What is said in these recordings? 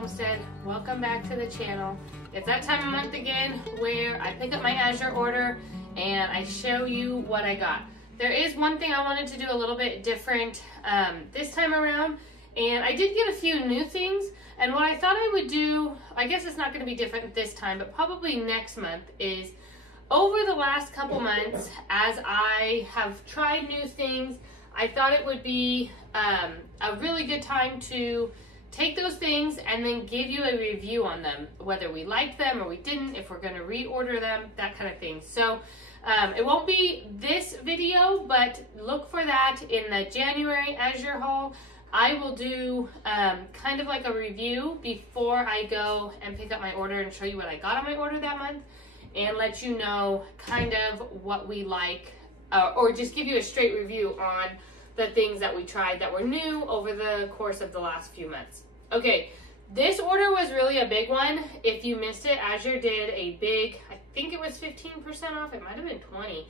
Homestead. Welcome back to the channel. It's that time of month again where I pick up my Azure order and I show you what I got. There is one thing I wanted to do a little bit different this time around, and I did get a few new things, and what I thought I would do, I guess it's not going to be different this time, but probably next month, is over the last couple months as I have tried new things, I thought it would be a really good time to take those things and then give you a review on them, whether we liked them or we didn't, if we're going to reorder them, that kind of thing. So it won't be this video, but look for that in the January Azure haul. I will do kind of like a review before I go and pick up my order and show you what I got on my order that month and let you know kind of what we like, or just give you a straight review on the things that we tried that were new over the course of the last few months. Okay, this order was really a big one. If you missed it, Azure did a big, I think it was 15% off, it might have been 20,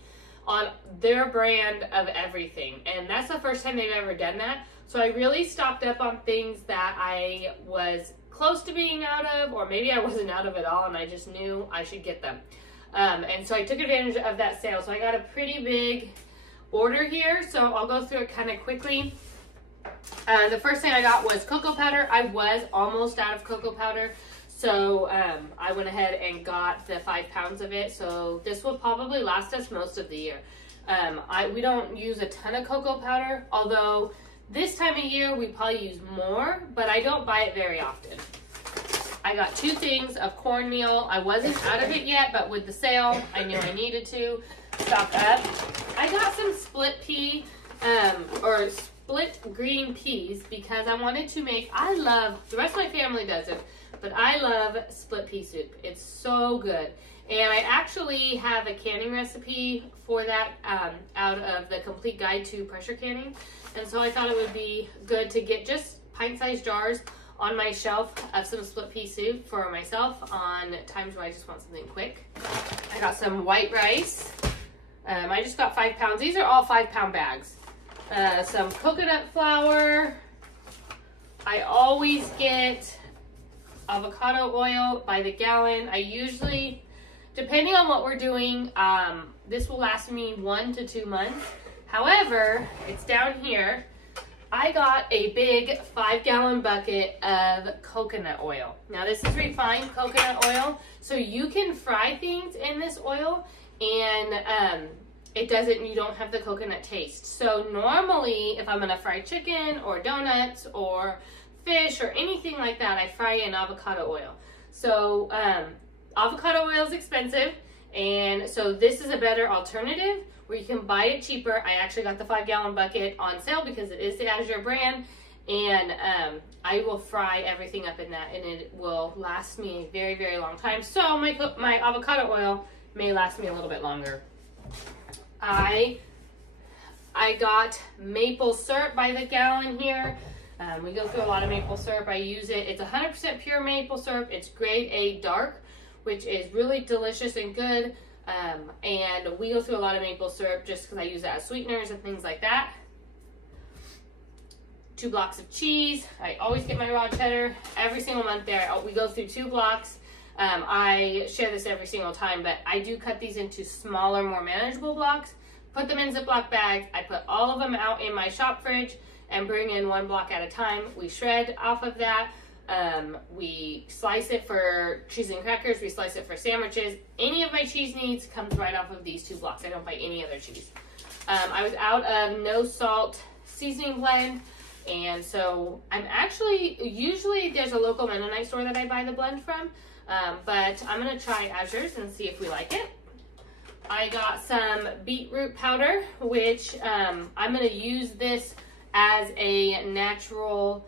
on their brand of everything. And that's the first time they've ever done that. So I really stocked up on things that I was close to being out of, or maybe I wasn't out of at all and I just knew I should get them. And so I took advantage of that sale. So I got a pretty big order here, so I'll go through it kind of quickly. The first thing I got was cocoa powder. I was almost out of cocoa powder, so I went ahead and got the 5 pounds of it. So this will probably last us most of the year. We don't use a ton of cocoa powder, although this time of year we probably use more, but I don't buy it very often. I got 2 things of cornmeal. I wasn't out of it yet, but with the sale, I knew I needed to stock up. I got some split pea, or split green peas, because I wanted to make, I love, the rest of my family doesn't, but I love split pea soup. It's so good. And I actually have a canning recipe for that out of the Complete Guide to Pressure Canning. And so I thought it would be good to get just pint-sized jars on my shelf of some split pea soup for myself on times where I just want something quick. I got some white rice. I just got 5 pounds. These are all 5-pound bags. Some coconut flour. I always get avocado oil by the gallon. I usually, depending on what we're doing, this will last me 1 to 2 months. However, it's down here. I got a big 5-gallon bucket of coconut oil. Now this is refined coconut oil, so you can fry things in this oil and it doesn't, you don't have the coconut taste. So normally if I'm gonna fry chicken or donuts or fish or anything like that, I fry in avocado oil. So avocado oil is expensive, and so this is a better alternative where you can buy it cheaper. I actually got the 5-gallon bucket on sale because it is the Azure brand, and I will fry everything up in that, and it will last me a very, very long time. So my avocado oil may last me a little bit longer. I got maple syrup by the gallon here. We go through a lot of maple syrup. I use it. It's 100% pure maple syrup. It's grade A dark, which is really delicious and good. And we go through a lot of maple syrup just because I use it as sweeteners and things like that. 2 blocks of cheese. I always get my raw cheddar every single month there. We go through 2 blocks. I share this every single time, but I do cut these into smaller, more manageable blocks, put them in Ziploc bags. I put all of them out in my shop fridge and bring in 1 block at a time. We shred off of that. We slice it for cheese and crackers. We slice it for sandwiches. Any of my cheese needs comes right off of these 2 blocks. I don't buy any other cheese. I was out of no salt seasoning blend, and so I'm actually, usually there's a local Mennonite store that I buy the blend from, but I'm gonna try Azure's and see if we like it. I got some beetroot powder, which I'm gonna use this as a natural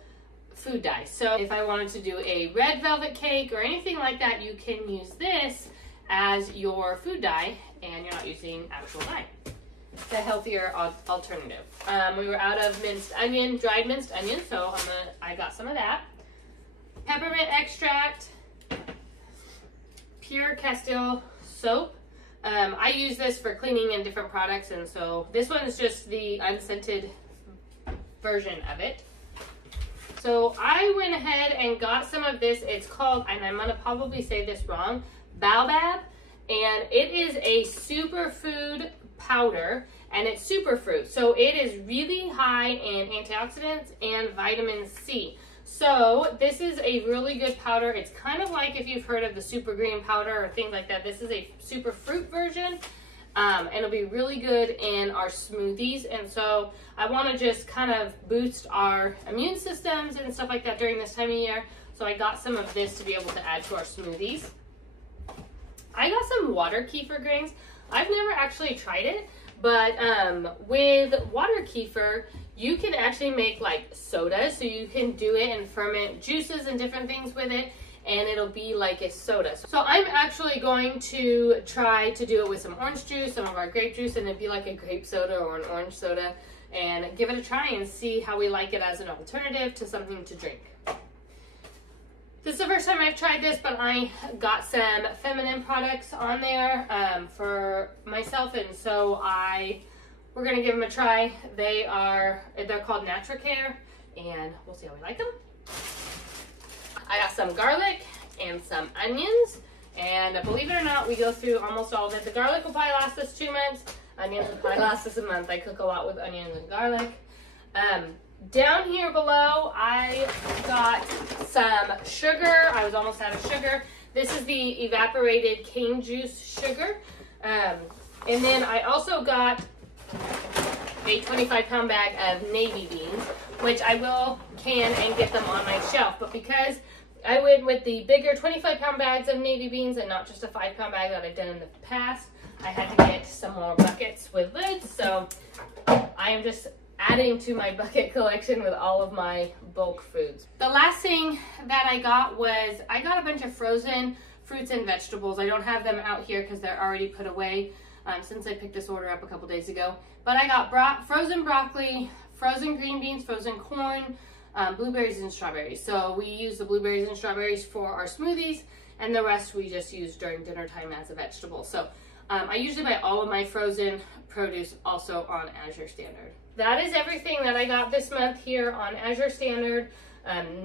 food dye. So if I wanted to do a red velvet cake or anything like that, you can use this as your food dye and you're not using actual dye. It's a healthier alternative. We were out of minced onion, dried minced onion, so I got some of that. Peppermint extract, pure Castile soap. I use this for cleaning in different products, and so this one is just the unscented version of it. So I went ahead and got some of this. It's called, and I'm gonna probably say this wrong, Baobab. And it is a superfood powder, and it's superfruit. So it is really high in antioxidants and vitamin C. So this is a really good powder. It's kind of like if you've heard of the super green powder or things like that. This is a super fruit version, and it'll be really good in our smoothies. And so I want to just kind of boost our immune systems and stuff like that during this time of year. So I got some of this to be able to add to our smoothies. I got some water kefir grains. I've never actually tried it, but with water kefir, you can actually make like soda. So you can do it and ferment juices and different things with it, and it'll be like a soda. So I'm actually going to try to do it with some orange juice, some of our grape juice, and it'd be like a grape soda or an orange soda, and give it a try and see how we like it as an alternative to something to drink. This is the first time I've tried this, but I got some feminine products on there for myself, and so we're gonna give them a try. They're called NatraCare, and we'll see how we like them. I got some garlic and some onions, and believe it or not, we go through almost all of it. The garlic will probably last us 2 months. Onions will probably last us a month. I cook a lot with onions and garlic. Down here below, I got some sugar. I was almost out of sugar. This is the evaporated cane juice sugar. And then I also got a 25-pound bag of navy beans, which I will can and get them on my shelf. But because I went with the bigger 25-pound bags of navy beans and not just a 5-pound bag that I've done in the past, I had to get some more buckets with lids. So I am just adding to my bucket collection with all of my bulk foods. The last thing that I got was, I got a bunch of frozen fruits and vegetables. I don't have them out here because they're already put away since I picked this order up a couple days ago. But I got frozen broccoli, frozen green beans, frozen corn, blueberries and strawberries. So we use the blueberries and strawberries for our smoothies, and the rest we just use during dinner time as a vegetable. So I usually buy all of my frozen produce also on Azure Standard. That is everything that I got this month here on Azure Standard.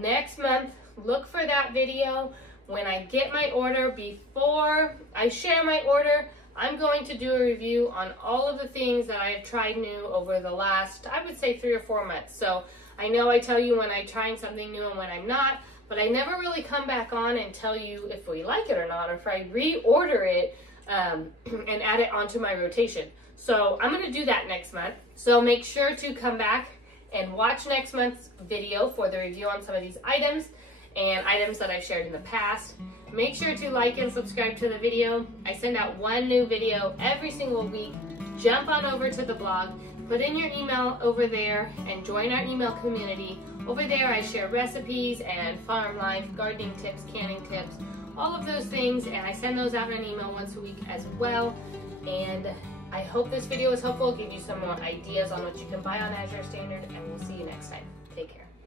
Next month, look for that video when I get my order. Before I share my order, I'm going to do a review on all of the things that I have tried new over the last, I would say 3 or 4 months. So I know I tell you when I'm trying something new and when I'm not, but I never really come back on and tell you if we like it or not, or if I reorder it and add it onto my rotation. So I'm going to do that next month. So make sure to come back and watch next month's video for the review on some of these items and items that I've shared in the past. Make sure to like and subscribe to the video. I send out 1 new video every single week. Jump on over to the blog, put in your email over there, and join our email community. Over there I share recipes and farm life, gardening tips, canning tips, all of those things, and I send those out in an email once a week as well. And I hope this video was helpful, give you some more ideas on what you can buy on Azure Standard, and we'll see you next time. Take care.